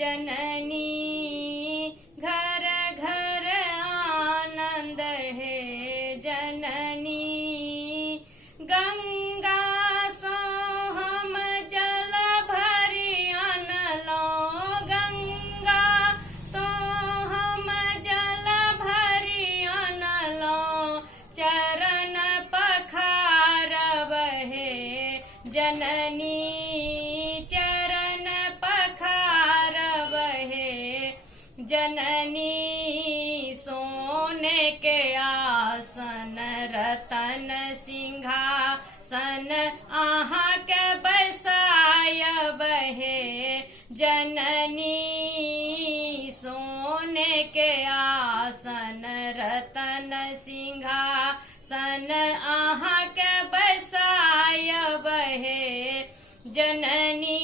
जननी घर घर आनंद है जननी। गंगा सो हम जल भरी अनलो, गंगा सो हम जल भरी अनलो। चरण पखारब है जननी, चरण पखारब है जननी। सोने के आसन रतन सिंहासन आहाँ के बसायब है जननी। सोने के आसन रतन सिंहासन आहाँ के बसायब है जननी।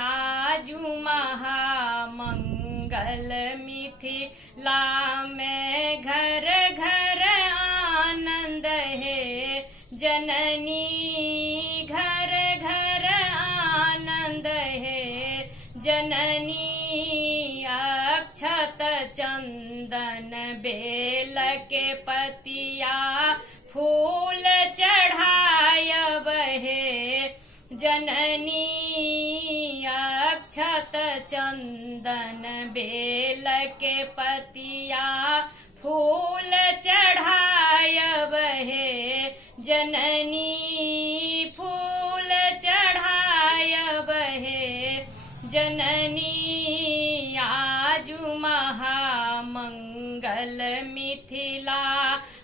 आजू महामंगल मिथिला में घर घर आनंद है जननी। घर घर आनंद है जननी। अक्षत चंदन बेल के पतिया फूल चढ़ायब है जननी। अक्षत चंदन बेल के पतिया फूल चढ़ायब है जननी। फूल चढ़ायब है जननी। आजू महामंगल मिथिला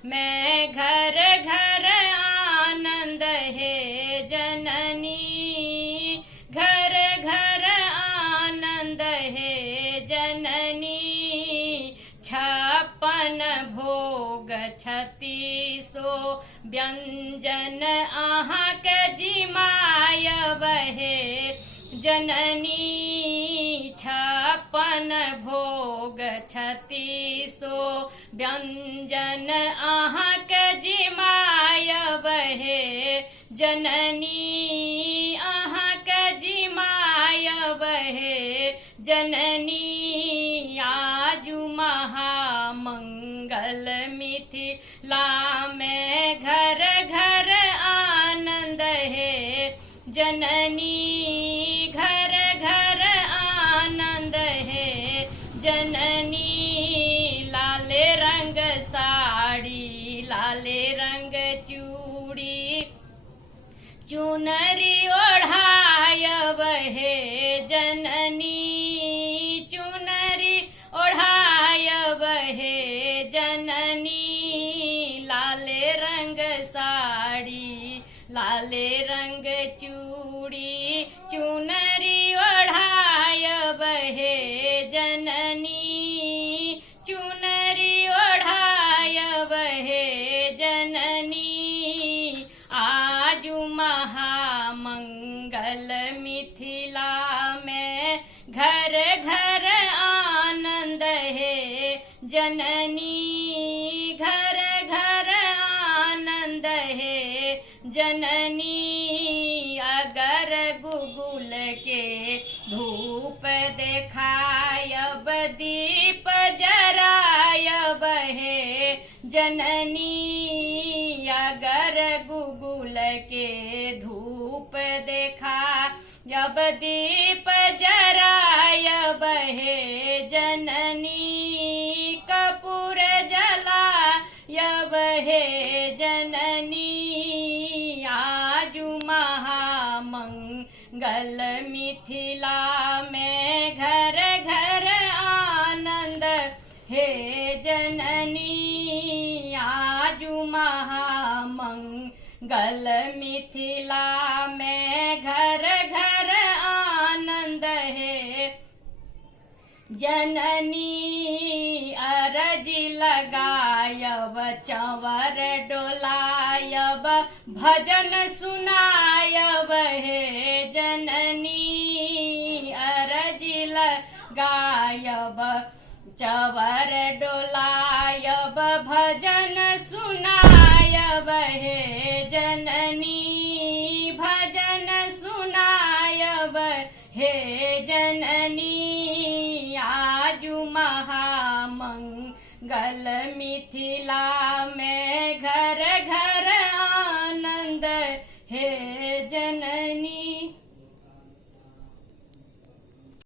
में घर घर आनंद है जननी। घर घर आनंद है जननी। 56 भोग 3600 व्यंजन आहाँ के जिमायब है जननी। 56 भोग 3600 व्यंजन आहाँ के जिमायब है जननी। आहाँ के जिमायब है जननी। आजू महामंगल मिथिला में घर घर आनंद है जननी। घर घर आनंद है जननी। लाले रंग साड़ी लाले रंग चूड़ी चुनरी ओढ़ायब है जननी। चुनरी ओढ़ायब है जननी। लाले रंग साड़ी लाले रंग चूड़ी चुनरी ओढ़ायब है जननी। चुनरी ओढ़ायब है जननी। आजू महामंगल मिथिला में घर घर आनंद है जननी। घर घर आनंद है जननी। अगर गुगुल के धूप देखायब दीप जरायब है जननी। अगर गुगुल के धूप देखायब दीप जरायब है जननी। कपूर जलायब है जननी। आजू महामंगल मिथिला में घर घर आनंद है जननी। आजू महामंगल मिथिला में घर घर आनंद है जननी। अरजी लगायब चंवर डोलायब भजन सुनायब है जननी। अरजी लगायब चंवर डोलायब भजन सुनायब है जननी। भजन सुनायब हे जननी आजु महामंगल मिथिला में